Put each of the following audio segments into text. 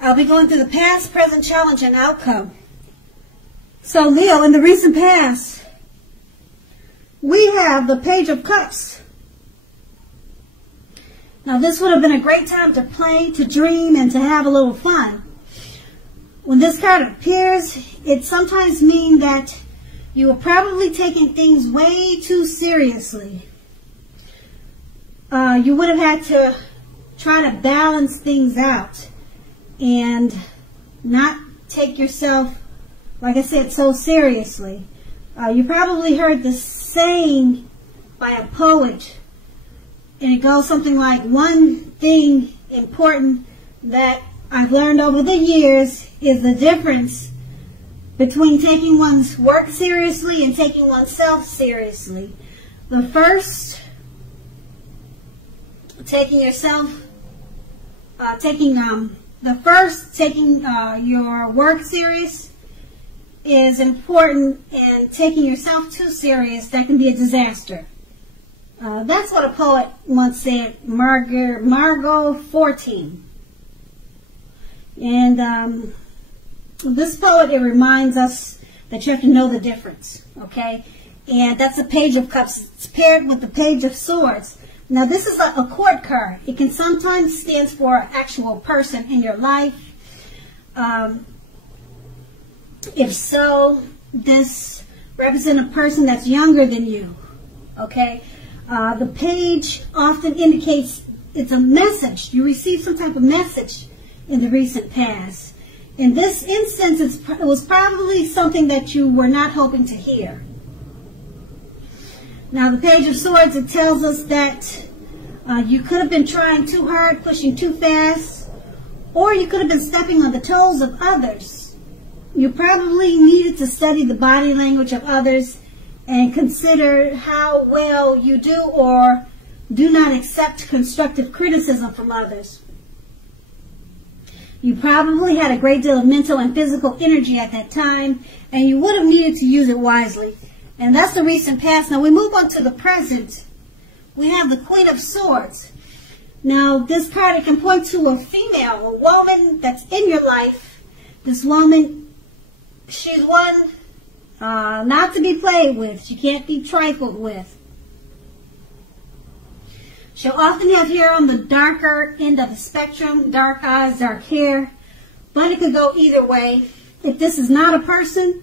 I'll be going through the past, present, challenge, and outcome. So Leo, in the recent past, we have the Page of Cups. Now this would have been a great time to play, to dream, and to have a little fun. When this card appears, it sometimes means that you are probably taking things way too seriously. You would have had to try to balance things out and not take yourself, like I said, so seriously. You probably heard the saying by a poet, and it goes something like, one thing important that I've learned over the years is the difference between taking one's work seriously and taking oneself seriously. The first, taking your work serious is important, and taking yourself too serious, that can be a disaster. That's what a poet once said, Margot 14. And this poet, it reminds us that you have to know the difference, okay? And that's the Page of Cups. It's paired with the Page of Swords. Now, this is a court card. It can sometimes stand for an actual person in your life. If so, this represents a person that's younger than you, okay? The page often indicates it's a message. You received some type of message in the recent past. In this instance, it was probably something that you were not hoping to hear. Now, the Page of Swords, it tells us that you could have been trying too hard, pushing too fast, or you could have been stepping on the toes of others. You probably needed to study the body language of others and consider how well you do or do not accept constructive criticism from others. You probably had a great deal of mental and physical energy at that time, and you would have needed to use it wisely. And that's the recent past. Now we move on to the present. We have the Queen of Swords. Now this card, it can point to a female, a woman that's in your life. This woman, she's one not to be played with. She can't be trifled with. She'll often have hair on the darker end of the spectrum, dark eyes, dark hair, but it could go either way. If this is not a person,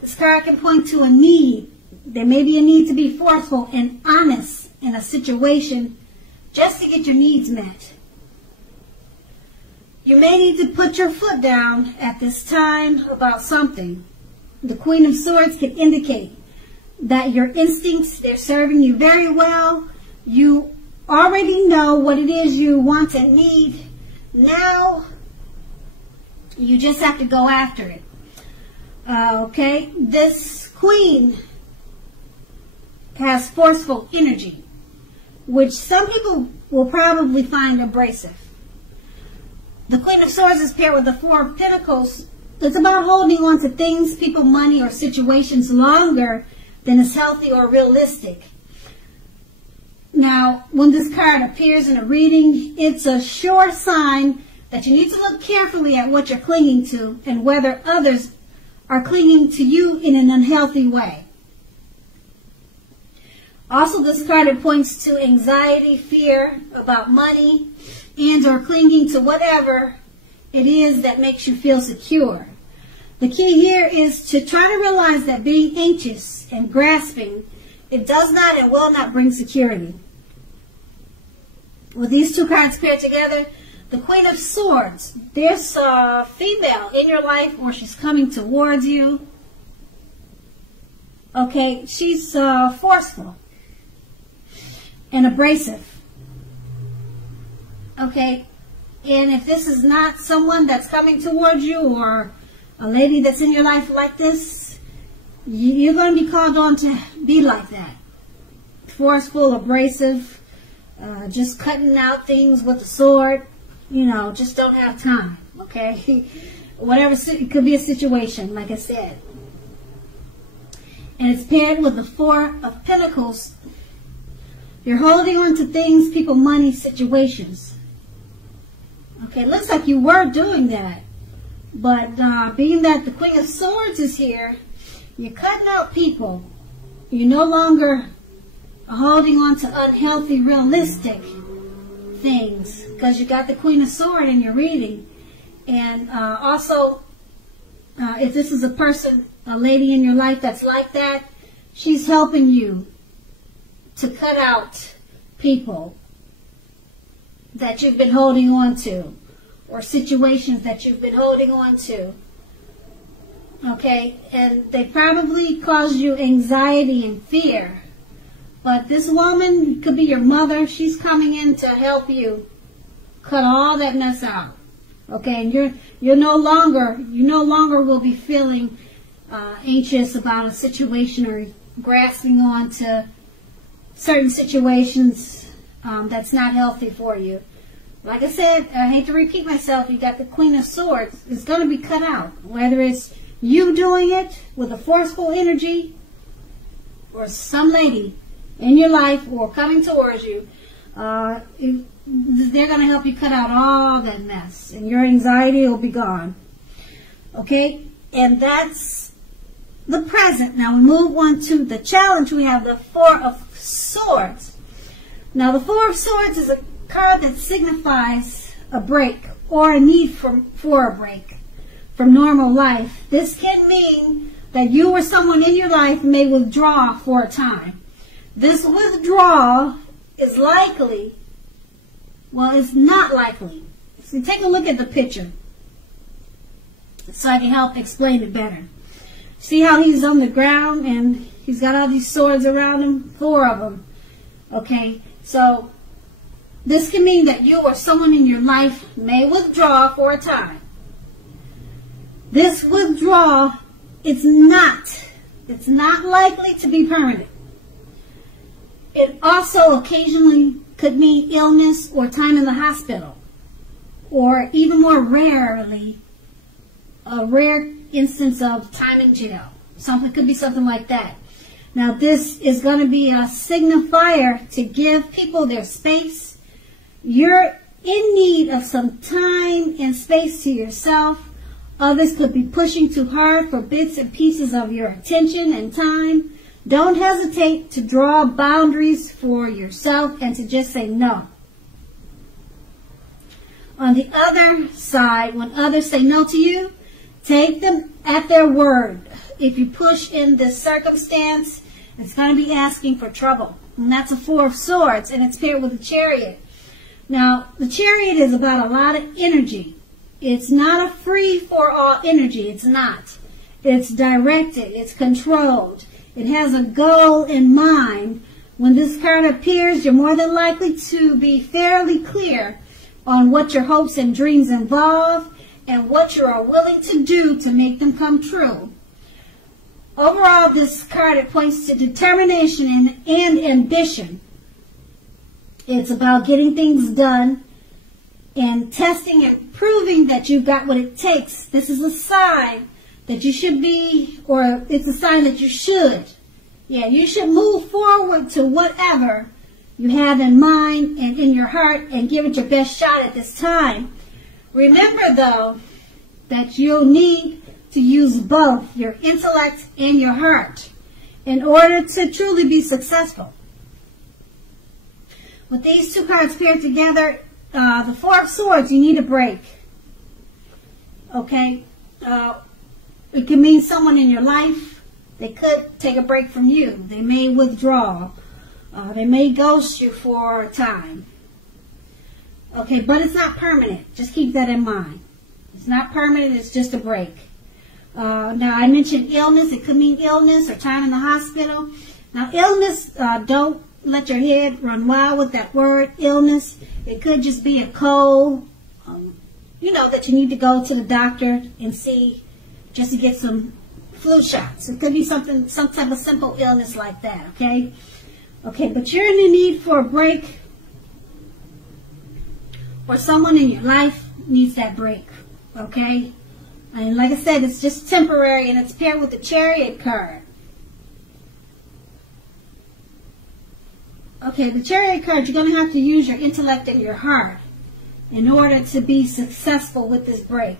this card can point to a need. There may be a need to be forceful and honest in a situation just to get your needs met. You may need to put your foot down at this time about something. The Queen of Swords can indicate that your instincts, they're serving you very well. You already know what it is you want and need. Now, you just have to go after it. Okay, this Queen has forceful energy, which some people will probably find abrasive. The Queen of Swords is paired with the Four of Pentacles. It's about holding on to things, people, money, or situations longer than is healthy or realistic. Now, when this card appears in a reading, it's a sure sign that you need to look carefully at what you're clinging to and whether others are clinging to you in an unhealthy way. Also, this card, it points to anxiety, fear about money, and or clinging to whatever it is that makes you feel secure. The key here is to try to realize that being anxious and grasping, it does not and will not bring security. With these two cards paired together, the Queen of Swords, there's a female in your life or she's coming towards you. Okay, she's forceful and abrasive. Okay, and if this is not someone that's coming towards you or a lady that's in your life like this, you're going to be called on to be like that. Forceful, abrasive, just cutting out things with a sword. You know, just don't have time, okay? Whatever, it could be a situation, like I said. And it's paired with the Four of Pentacles. You're holding on to things, people, money, situations. Okay, it looks like you were doing that. But being that the Queen of Swords is here, you're cutting out people. You're no longer holding on to unhealthy, realistic things, because you got the Queen of Swords in your reading. And also, if this is a person, a lady in your life that's like that, she's helping you to cut out people that you've been holding on to, or situations that you've been holding on to. Okay, and they probably caused you anxiety and fear. But this woman could be your mother. She's coming in to help you cut all that mess out. Okay, and you no longer will be feeling anxious about a situation or grasping on to certain situations that's not healthy for you. Like I said, I hate to repeat myself, you got the Queen of Swords. It's going to be cut out. Whether it's you doing it with a forceful energy, or some lady in your life or coming towards you, they're going to help you cut out all that mess, and your anxiety will be gone. Okay? And that's the present. Now we move on to the challenge. We have the Four of Swords. Now the Four of Swords is a card that signifies a break or a need for a break from normal life. This can mean that you or someone in your life may withdraw for a time. This withdrawal is likely, well, it's not likely. So take a look at the picture so I can help explain it better. See how he's on the ground and he's got all these swords around him? 4 of them. Okay, so this can mean that you or someone in your life may withdraw for a time. This withdrawal, it's not likely to be permanent. It also occasionally could mean illness or time in the hospital, or even more rarely, a rare instance of time in jail. Something could be something like that. Now this is going to be a signifier to give people their space. You're in need of some time and space to yourself. Others could be pushing too hard for bits and pieces of your attention and time. Don't hesitate to draw boundaries for yourself and to just say no. On the other side, when others say no to you, take them at their word. If you push in this circumstance, it's going to be asking for trouble. And that's a Four of Swords, and it's paired with a Chariot. Now, the Chariot is about a lot of energy. It's not a free-for-all energy. It's not. It's directed. It's controlled. It has a goal in mind. When this card appears, you're more than likely to be fairly clear on what your hopes and dreams involve and what you are willing to do to make them come true. Overall, this card, it points to determination and ambition. It's about getting things done and testing and proving that you've got what it takes. This is a sign that you should be, or it's a sign that you should. Yeah, you should move forward to whatever you have in mind and in your heart and give it your best shot at this time. Remember, though, that you'll need to use both your intellect and your heart in order to truly be successful. With these two cards paired together, the Four of Swords, you need a break. Okay? It can mean someone in your life. They could take a break from you. They may withdraw. They may ghost you for a time. Okay, but it's not permanent. Just keep that in mind. It's not permanent. It's just a break. Now, I mentioned illness. It could mean illness or time in the hospital. Now, illness, don't let your head run wild with that word, illness. It could just be a cold, you know, that you need to go to the doctor and see just to get some flu shots. It could be some type of simple illness like that, okay? Okay, but you're in the need for a break, or someone in your life needs that break, okay? And like I said, it's just temporary, and it's paired with the Chariot card. Okay, the Chariot card, you're going to have to use your intellect and your heart in order to be successful with this break.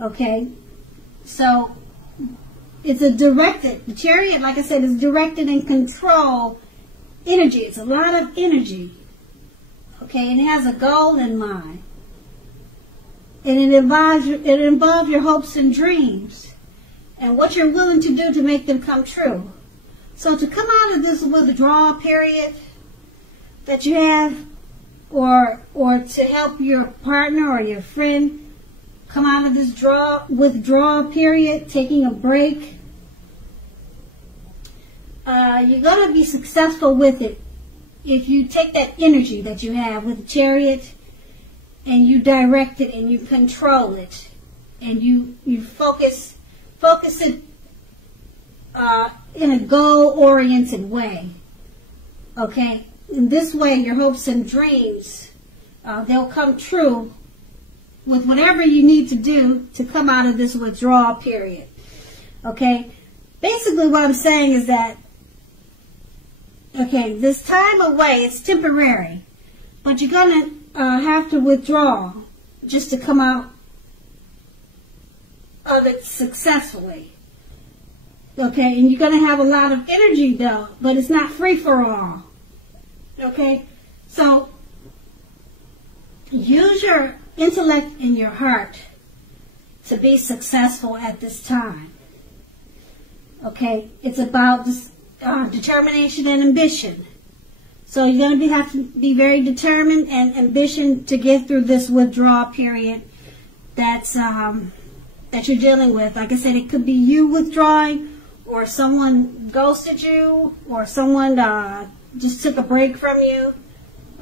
Okay, so it's a directed, the Chariot, like I said, is directed and control energy. It's a lot of energy. Okay, and it has a goal in mind. And it involves your hopes and dreams and what you're willing to do to make them come true. So to come out of this withdrawal period that you have, or to help your partner or your friend come out of this withdrawal period, taking a break, you're going to be successful with it if you take that energy that you have with the Chariot and you direct it and you control it and you focus it in a goal-oriented way. Okay? In this way, your hopes and dreams, they'll come true with whatever you need to do to come out of this withdrawal period. Okay? Basically what I'm saying is that, okay, this time away is temporary, but you're going to have to withdraw just to come out of it successfully. Okay, and you're going to have a lot of energy though, but it's not free for all. Okay, so use your intellect and your heart to be successful at this time. Okay, it's about this, determination and ambition. So you're going to have to be very determined and ambition to get through this withdrawal period that's that you're dealing with. Like I said, it could be you withdrawing, or someone ghosted you, or someone just took a break from you.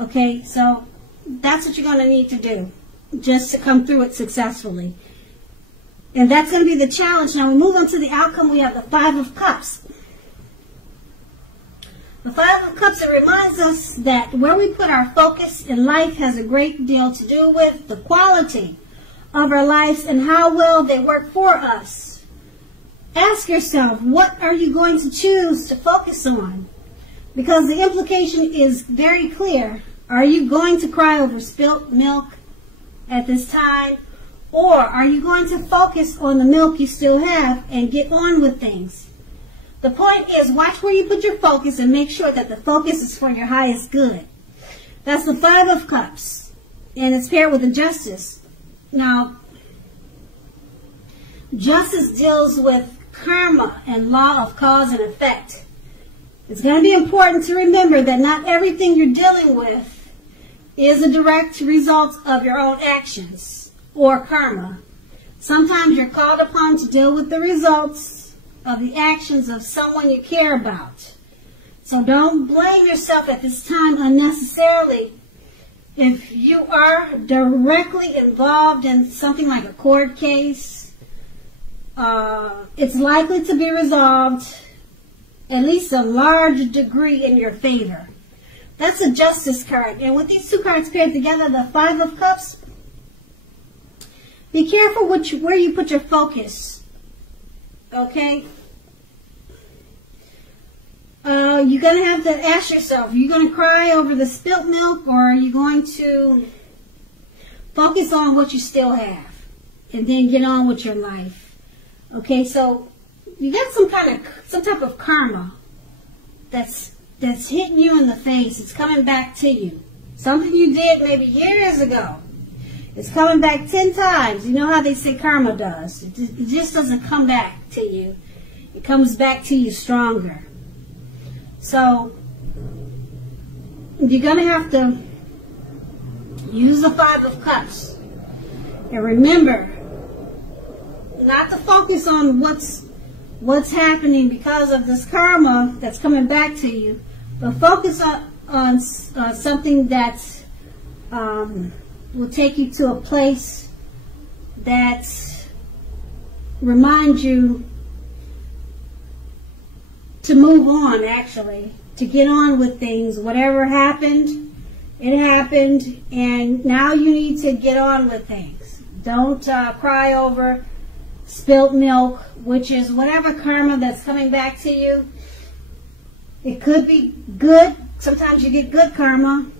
Okay, so that's what you're going to need to do just to come through it successfully. And that's going to be the challenge. Now we move on to the outcome. We have the Five of Cups. The Five of Cups, it reminds us that where we put our focus in life has a great deal to do with the quality of our lives and how well they work for us. Ask yourself, what are you going to choose to focus on? Because the implication is very clear. Are you going to cry over spilt milk at this time? Or are you going to focus on the milk you still have and get on with things? The point is, watch where you put your focus and make sure that the focus is for your highest good. That's the Five of Cups. And it's paired with the Justice. Now, Justice deals with karma and law of cause and effect. It's going to be important to remember that not everything you're dealing with is a direct result of your own actions or karma. Sometimes you're called upon to deal with the results of the actions of someone you care about. So don't blame yourself at this time unnecessarily. If you are directly involved in something like a court case, it's likely to be resolved at least a large degree in your favor. That's a Justice card. And with these two cards paired together, the Five of Cups, be careful where you put your focus. Okay? You're going to have to ask yourself, are you going to cry over the spilt milk, or are you going to focus on what you still have and then get on with your life? Okay, so you got some type of karma that's hitting you in the face. It's coming back to you. Something you did maybe years ago. It's coming back 10 times. You know how they say karma does. It just doesn't come back to you. It comes back to you stronger. So, you're going to have to use the Five of Cups. And remember, not to focus on what's happening because of this karma that's coming back to you, but focus on something that will take you to a place that reminds you to move on, actually, to get on with things. Whatever happened, it happened, and now you need to get on with things. Don't cry over spilt milk, which is whatever karma that's coming back to you. It could be good. Sometimes you get good karma,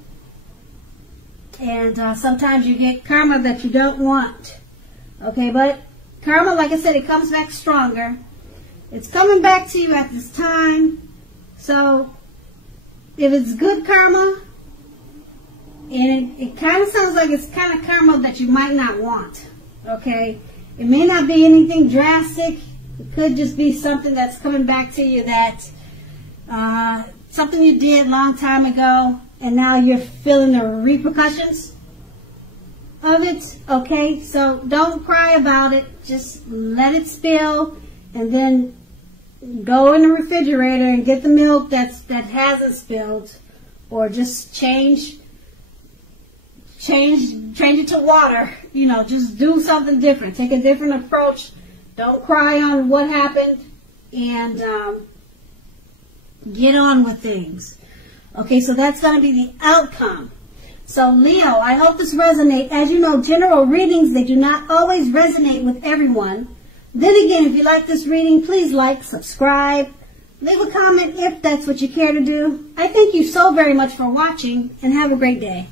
And sometimes you get karma that you don't want. Okay, but karma, like I said, it comes back stronger. It's coming back to you at this time. So if it's good karma, and it kind of sounds like it's kind of karma that you might not want. Okay, it may not be anything drastic. It could just be something that's coming back to you that something you did a long time ago, and now you're feeling the repercussions of it. Okay, so don't cry about it. Just let it spill, and then go in the refrigerator and get the milk that hasn't spilled, or just change it to water. You know, just do something different. Take a different approach. Don't cry on what happened, and get on with things. Okay, so that's going to be the outcome. So Leo, I hope this resonates. As you know, general readings, they do not always resonate with everyone. Then again, if you like this reading, please like, subscribe, leave a comment if that's what you care to do. I thank you so very much for watching, and have a great day.